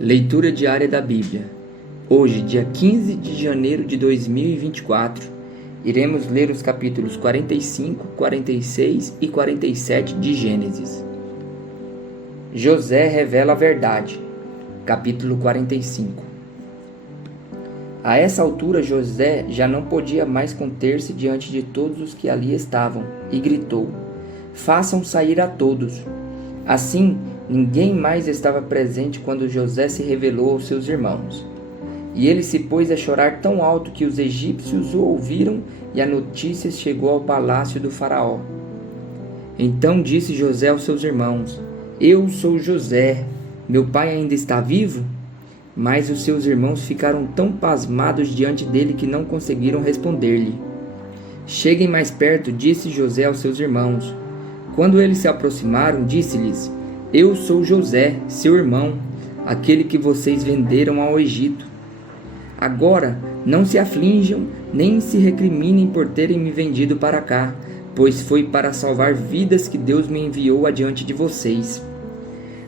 Leitura diária da Bíblia. Hoje, dia 15 de janeiro de 2024, iremos ler os capítulos 45, 46 e 47 de Gênesis. José revela a verdade. Capítulo 45. A essa altura José já não podia mais conter-se diante de todos os que ali estavam, e gritou: "Façam sair a todos." Assim, ninguém mais estava presente quando José se revelou aos seus irmãos. E ele se pôs a chorar tão alto que os egípcios o ouviram, e a notícia chegou ao palácio do faraó. Então disse José aos seus irmãos: "Eu sou José. Meu pai ainda está vivo?" Mas os seus irmãos ficaram tão pasmados diante dele que não conseguiram responder-lhe. "Cheguem mais perto", disse José aos seus irmãos. Quando eles se aproximaram, disse-lhes: "Eu sou José, seu irmão, aquele que vocês venderam ao Egito. Agora não se aflinjam, nem se recriminem por terem me vendido para cá, pois foi para salvar vidas que Deus me enviou adiante de vocês.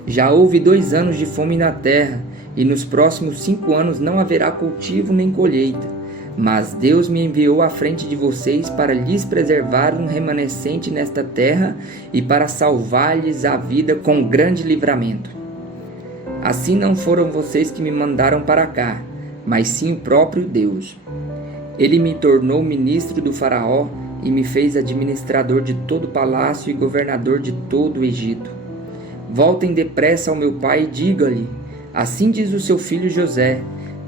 Já houve 2 anos de fome na terra, e nos próximos 5 anos não haverá cultivo nem colheita. Mas Deus me enviou à frente de vocês para lhes preservar um remanescente nesta terra e para salvar-lhes a vida com grande livramento. Assim não foram vocês que me mandaram para cá, mas sim o próprio Deus. Ele me tornou ministro do faraó e me fez administrador de todo o palácio e governador de todo o Egito. Voltem depressa ao meu pai e diga-lhe: assim diz o seu filho José: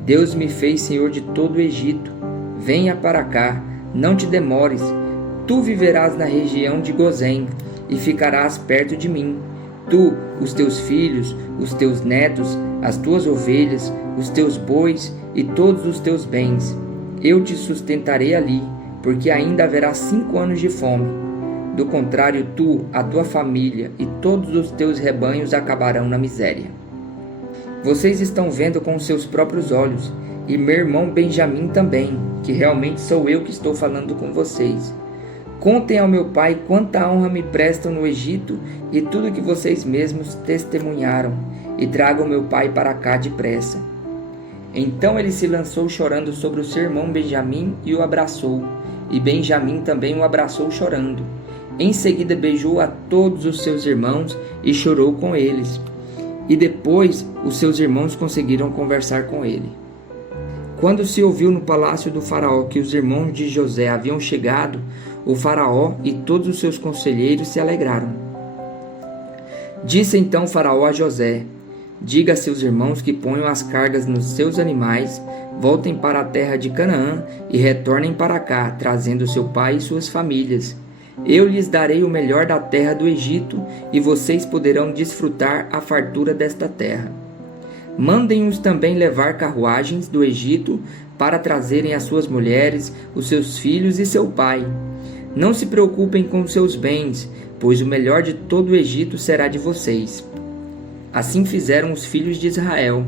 Deus me fez senhor de todo o Egito. Venha para cá, não te demores. Tu viverás na região de Gozém e ficarás perto de mim. Tu, os teus filhos, os teus netos, as tuas ovelhas, os teus bois e todos os teus bens. Eu te sustentarei ali, porque ainda haverá 5 anos de fome. Do contrário, tu, a tua família e todos os teus rebanhos acabarão na miséria. Vocês estão vendo com os seus próprios olhos, e meu irmão Benjamim também, que realmente sou eu que estou falando com vocês. Contem ao meu pai quanta honra me prestam no Egito e tudo que vocês mesmos testemunharam, e tragam meu pai para cá depressa." Então ele se lançou chorando sobre o seu irmão Benjamim e o abraçou, e Benjamim também o abraçou chorando. Em seguida beijou a todos os seus irmãos e chorou com eles. E depois os seus irmãos conseguiram conversar com ele. Quando se ouviu no palácio do faraó que os irmãos de José haviam chegado, o faraó e todos os seus conselheiros se alegraram. Disse então o faraó a José: "Diga a seus irmãos que ponham as cargas nos seus animais, voltem para a terra de Canaã e retornem para cá, trazendo seu pai e suas famílias. Eu lhes darei o melhor da terra do Egito, e vocês poderão desfrutar a fartura desta terra. Mandem-os também levar carruagens do Egito para trazerem as suas mulheres, os seus filhos e seu pai. Não se preocupem com seus bens, pois o melhor de todo o Egito será de vocês." Assim fizeram os filhos de Israel.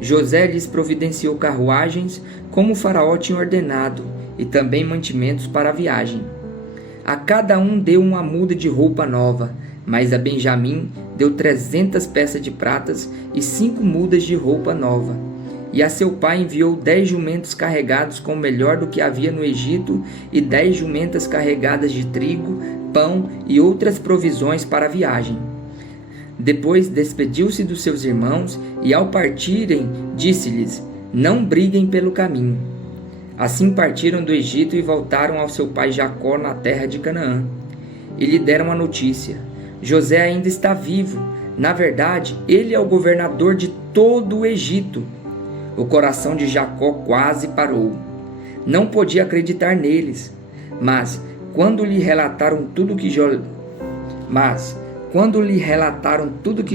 José lhes providenciou carruagens, como o faraó tinha ordenado, e também mantimentos para a viagem. A cada um deu uma muda de roupa nova, mas a Benjamim deu 300 peças de pratas e 5 mudas de roupa nova. E a seu pai enviou 10 jumentos carregados com o melhor do que havia no Egito e 10 jumentas carregadas de trigo, pão e outras provisões para a viagem. Depois despediu-se dos seus irmãos e, ao partirem, disse-lhes: "Não briguem pelo caminho." Assim partiram do Egito e voltaram ao seu pai Jacó na terra de Canaã. E lhe deram a notícia: "José ainda está vivo. Na verdade, ele é o governador de todo o Egito." O coração de Jacó quase parou. Não podia acreditar neles. Mas quando lhe relataram tudo que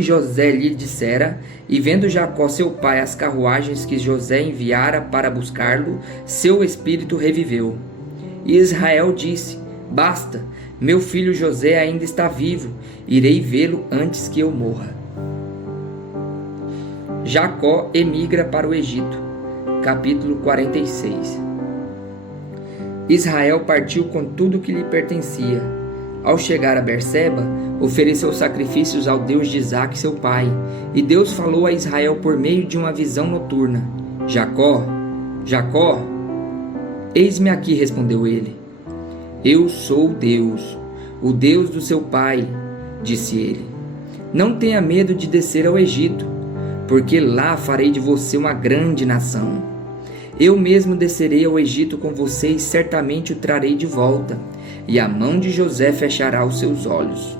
José lhe dissera, e vendo Jacó seu pai as carruagens que José enviara para buscá-lo, seu espírito reviveu. E Israel disse: "Basta, meu filho José ainda está vivo, irei vê-lo antes que eu morra." Jacó emigra para o Egito. Capítulo 46. Israel partiu com tudo que lhe pertencia. Ao chegar a Berseba, ofereceu sacrifícios ao Deus de Isaque, seu pai, e Deus falou a Israel por meio de uma visão noturna: Jacó, Jacó. Eis-me aqui, respondeu ele. Eu sou Deus, o Deus do seu pai, disse ele. Não tenha medo de descer ao Egito, porque lá farei de você uma grande nação. Eu mesmo descerei ao Egito com você e certamente o trarei de volta, e a mão de José fechará os seus olhos.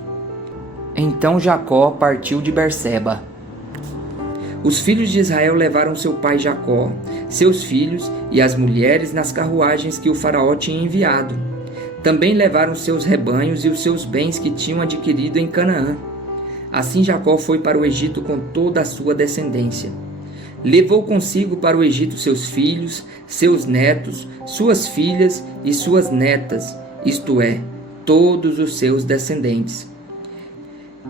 Então Jacó partiu de Berseba. Os filhos de Israel levaram seu pai Jacó, seus filhos e as mulheres nas carruagens que o faraó tinha enviado. Também levaram seus rebanhos e os seus bens que tinham adquirido em Canaã. Assim Jacó foi para o Egito com toda a sua descendência. Levou consigo para o Egito seus filhos, seus netos, suas filhas e suas netas, isto é, todos os seus descendentes.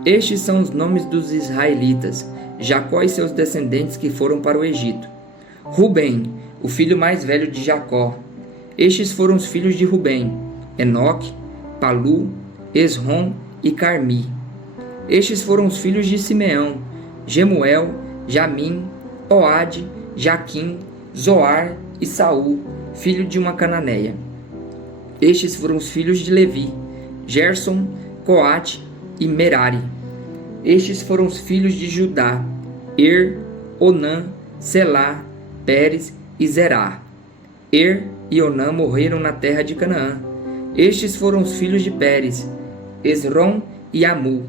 Estes são os nomes dos israelitas, Jacó e seus descendentes que foram para o Egito. Rubem, o filho mais velho de Jacó. Estes foram os filhos de Rubem: Enoque, Palu, Esrom e Carmi. Estes foram os filhos de Simeão: Jemuel, Jamim, Oade, Jaquim, Zoar e Saul, filho de uma cananeia. Estes foram os filhos de Levi: Gerson, Coate e Merari. Estes foram os filhos de Judá: Onã, Selá, Pérez e Zerá. E Onã morreram na terra de Canaã. Estes foram os filhos de Pérez: Esrom e Amu.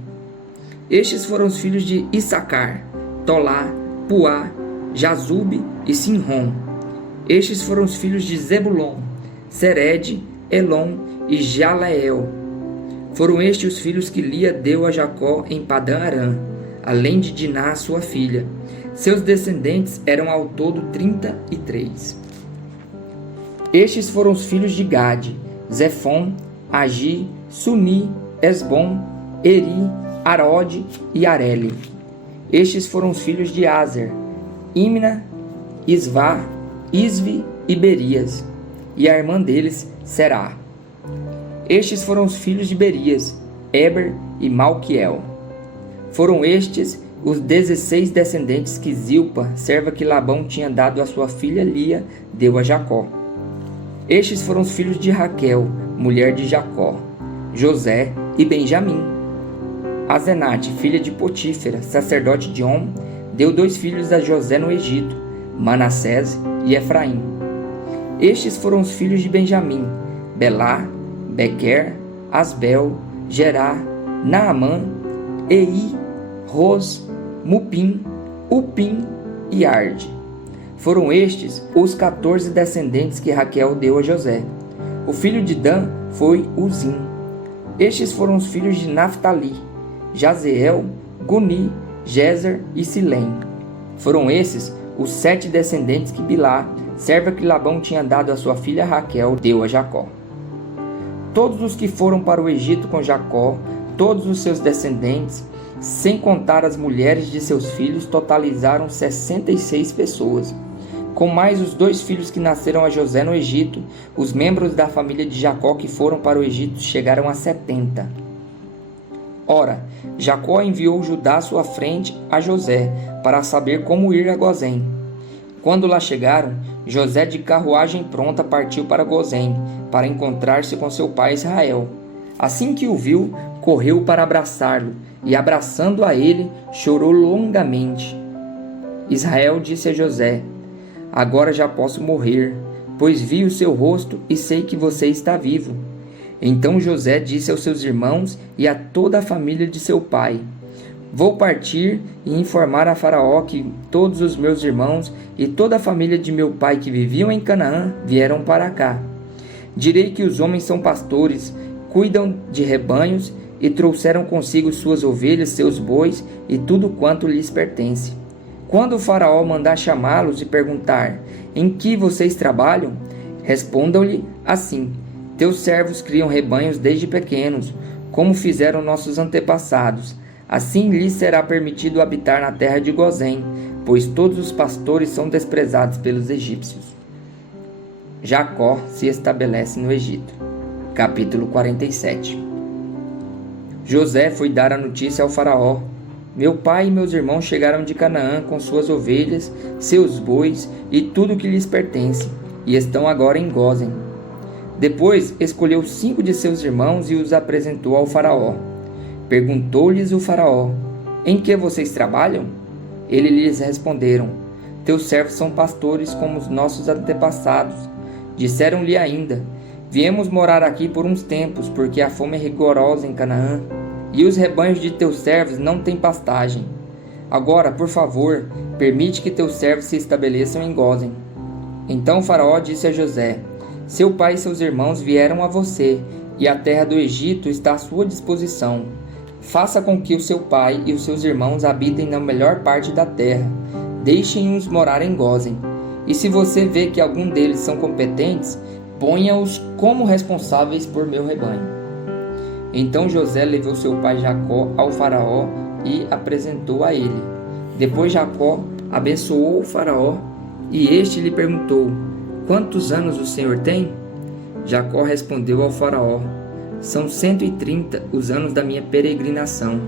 Estes foram os filhos de Issacar: Tolá, Puá, Jazube e Sinrom. Estes foram os filhos de Zebulon: Sered, Elon e Jaleel. Foram estes os filhos que Lia deu a Jacó em Padã Arã, além de Diná, sua filha. Seus descendentes eram ao todo 33. Estes foram os filhos de Gade: Zefon, Agi, Suni, Esbom, Eri, Arode e Areli. Estes foram os filhos de Aser: Imna, Isvá, Isvi e Berias, e a irmã deles, Será. Estes foram os filhos de Berias: Eber e Malquiel. Foram estes os 16 descendentes que Zilpa, serva que Labão tinha dado a sua filha Lia, deu a Jacó. Estes foram os filhos de Raquel, mulher de Jacó: José e Benjamim. Azenate, filha de Potífera, sacerdote de On, deu 2 filhos a José no Egito, Manassés e Efraim. Estes foram os filhos de Benjamim: Belá, Bequer, Asbel, Gerá, Naamã, Ei, Ros, Mupim, Upim e Arde. Foram estes os 14 descendentes que Raquel deu a José. O filho de Dan foi Uzim. Estes foram os filhos de Naftali: Jazeel, Guni, Jezer e Silém. Foram esses os 7 descendentes que Bilá, serva que Labão tinha dado a sua filha Raquel, deu a Jacó. Todos os que foram para o Egito com Jacó, todos os seus descendentes, sem contar as mulheres de seus filhos, totalizaram 66 pessoas. Com mais os 2 filhos que nasceram a José no Egito, os membros da família de Jacó que foram para o Egito chegaram a 70. Ora, Jacó enviou Judá à sua frente a José, para saber como ir a Gozém. Quando lá chegaram, José de carruagem pronta partiu para Gozém, para encontrar-se com seu pai Israel. Assim que o viu, correu para abraçá-lo, e abraçando a ele, chorou longamente. Israel disse a José: Agora já posso morrer, pois vi o seu rosto e sei que você está vivo. Então José disse aos seus irmãos e a toda a família de seu pai: Vou partir e informar a Faraó que todos os meus irmãos e toda a família de meu pai que viviam em Canaã vieram para cá. Direi que os homens são pastores, cuidam de rebanhos e trouxeram consigo suas ovelhas, seus bois e tudo quanto lhes pertence. Quando o Faraó mandar chamá-los e perguntar: Em que vocês trabalham? Respondam-lhe assim: Teus servos criam rebanhos desde pequenos, como fizeram nossos antepassados. Assim lhes será permitido habitar na terra de Gozém, pois todos os pastores são desprezados pelos egípcios. Jacó se estabelece no Egito. Capítulo 47. José foi dar a notícia ao faraó: meu pai e meus irmãos chegaram de Canaã com suas ovelhas, seus bois e tudo que lhes pertence, e estão agora em Gósen. Depois escolheu 5 de seus irmãos e os apresentou ao faraó. Perguntou-lhes o faraó: em que vocês trabalham? Eles lhes responderam: teus servos são pastores como os nossos antepassados. Disseram-lhe ainda: viemos morar aqui por uns tempos, porque a fome é rigorosa em Canaã, e os rebanhos de teus servos não têm pastagem. Agora, por favor, permite que teus servos se estabeleçam em Gósen. Então o faraó disse a José: seu pai e seus irmãos vieram a você, e a terra do Egito está à sua disposição. Faça com que o seu pai e os seus irmãos habitem na melhor parte da terra. Deixem-os morar em Gósen. E se você vê que algum deles são competentes, ponha-os como responsáveis por meu rebanho. Então José levou seu pai Jacó ao faraó e apresentou a ele. Depois Jacó abençoou o faraó e este lhe perguntou: quantos anos o senhor tem? Jacó respondeu ao faraó: são 130 os anos da minha peregrinação.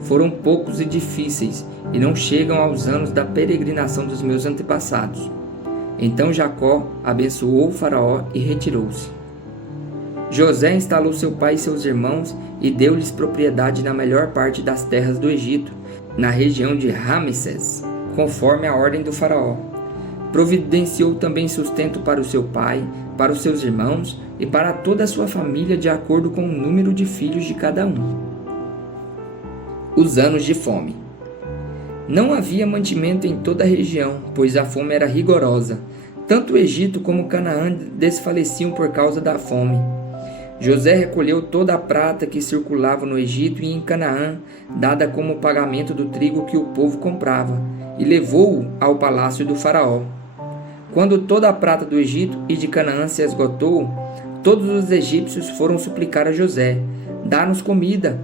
Foram poucos e difíceis, e não chegam aos anos da peregrinação dos meus antepassados. Então Jacó abençoou o faraó e retirou-se. José instalou seu pai e seus irmãos e deu-lhes propriedade na melhor parte das terras do Egito, na região de Ramsés, conforme a ordem do faraó. Providenciou também sustento para o seu pai, para os seus irmãos e para toda a sua família, de acordo com o número de filhos de cada um. Os anos de fome. Não havia mantimento em toda a região, pois a fome era rigorosa. Tanto o Egito como Canaã desfaleciam por causa da fome. José recolheu toda a prata que circulava no Egito e em Canaã, dada como pagamento do trigo que o povo comprava, e levou-o ao palácio do faraó. Quando toda a prata do Egito e de Canaã se esgotou, todos os egípcios foram suplicar a José: dá-nos comida,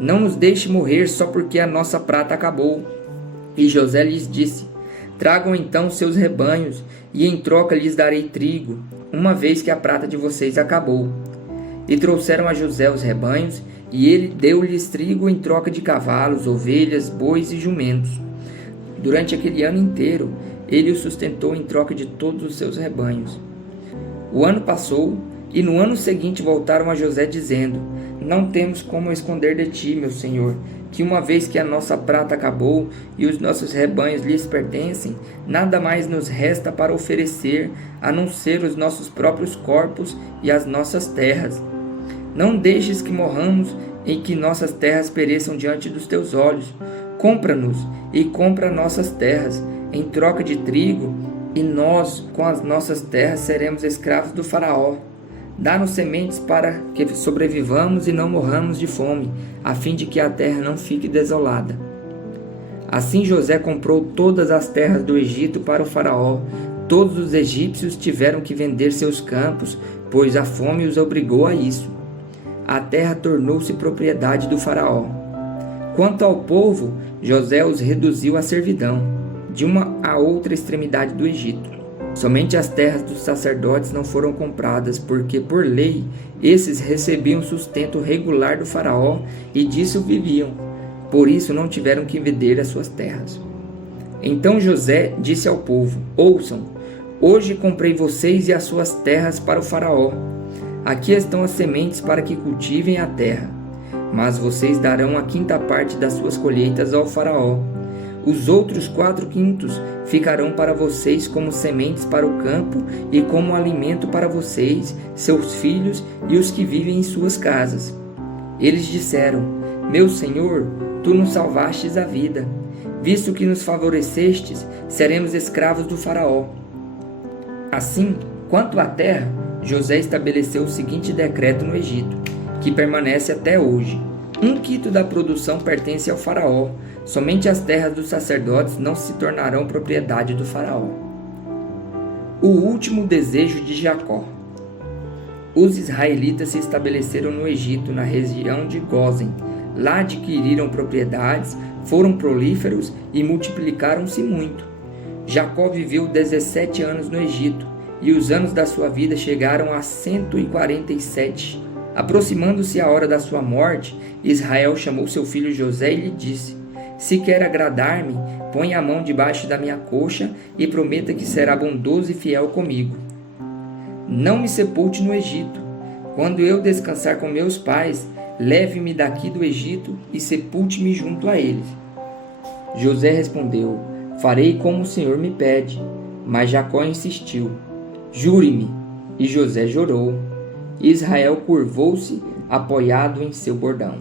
não nos deixe morrer só porque a nossa prata acabou. E José lhes disse: tragam então seus rebanhos, e em troca lhes darei trigo, uma vez que a prata de vocês acabou. E trouxeram a José os rebanhos, e ele deu-lhes trigo em troca de cavalos, ovelhas, bois e jumentos. Durante aquele ano inteiro, ele o sustentou em troca de todos os seus rebanhos. O ano passou, e no ano seguinte voltaram a José dizendo: não temos como esconder de ti, meu senhor, que uma vez que a nossa prata acabou e os nossos rebanhos lhes pertencem, nada mais nos resta para oferecer, a não ser os nossos próprios corpos e as nossas terras. Não deixes que morramos e que nossas terras pereçam diante dos teus olhos. Compra-nos e compra nossas terras, em troca de trigo, e nós, com as nossas terras, seremos escravos do faraó. Dá-nos sementes para que sobrevivamos e não morramos de fome, a fim de que a terra não fique desolada. Assim José comprou todas as terras do Egito para o faraó. Todos os egípcios tiveram que vender seus campos, pois a fome os obrigou a isso. A terra tornou-se propriedade do faraó. Quanto ao povo, José os reduziu à servidão, de uma a outra extremidade do Egito. Somente as terras dos sacerdotes não foram compradas, porque, por lei, esses recebiam sustento regular do faraó e disso viviam. Por isso não tiveram que vender as suas terras. Então José disse ao povo: ouçam, hoje comprei vocês e as suas terras para o faraó. Aqui estão as sementes para que cultivem a terra, mas vocês darão a 5ª parte das suas colheitas ao faraó. Os outros 4/5 ficarão para vocês como sementes para o campo e como alimento para vocês, seus filhos e os que vivem em suas casas. Eles disseram: meu senhor, tu nos salvastes a vida. Visto que nos favorecestes, seremos escravos do faraó. Assim, quanto à terra, José estabeleceu o seguinte decreto no Egito, que permanece até hoje: 1/5 da produção pertence ao faraó. Somente as terras dos sacerdotes não se tornarão propriedade do faraó. O último desejo de Jacó. Os israelitas se estabeleceram no Egito, na região de Gósen. Lá adquiriram propriedades, foram prolíferos e multiplicaram-se muito. Jacó viveu 17 anos no Egito, e os anos da sua vida chegaram a 147 Aproximando-se a hora da sua morte, Israel chamou seu filho José e lhe disse: Se quer agradar-me, põe a mão debaixo da minha coxa e prometa que será bondoso e fiel comigo. Não me sepulte no Egito. Quando eu descansar com meus pais, leve-me daqui do Egito e sepulte-me junto a eles. José respondeu: Farei como o Senhor me pede. Mas Jacó insistiu: Jure-me. E José jurou. Israel curvou-se, apoiado em seu bordão.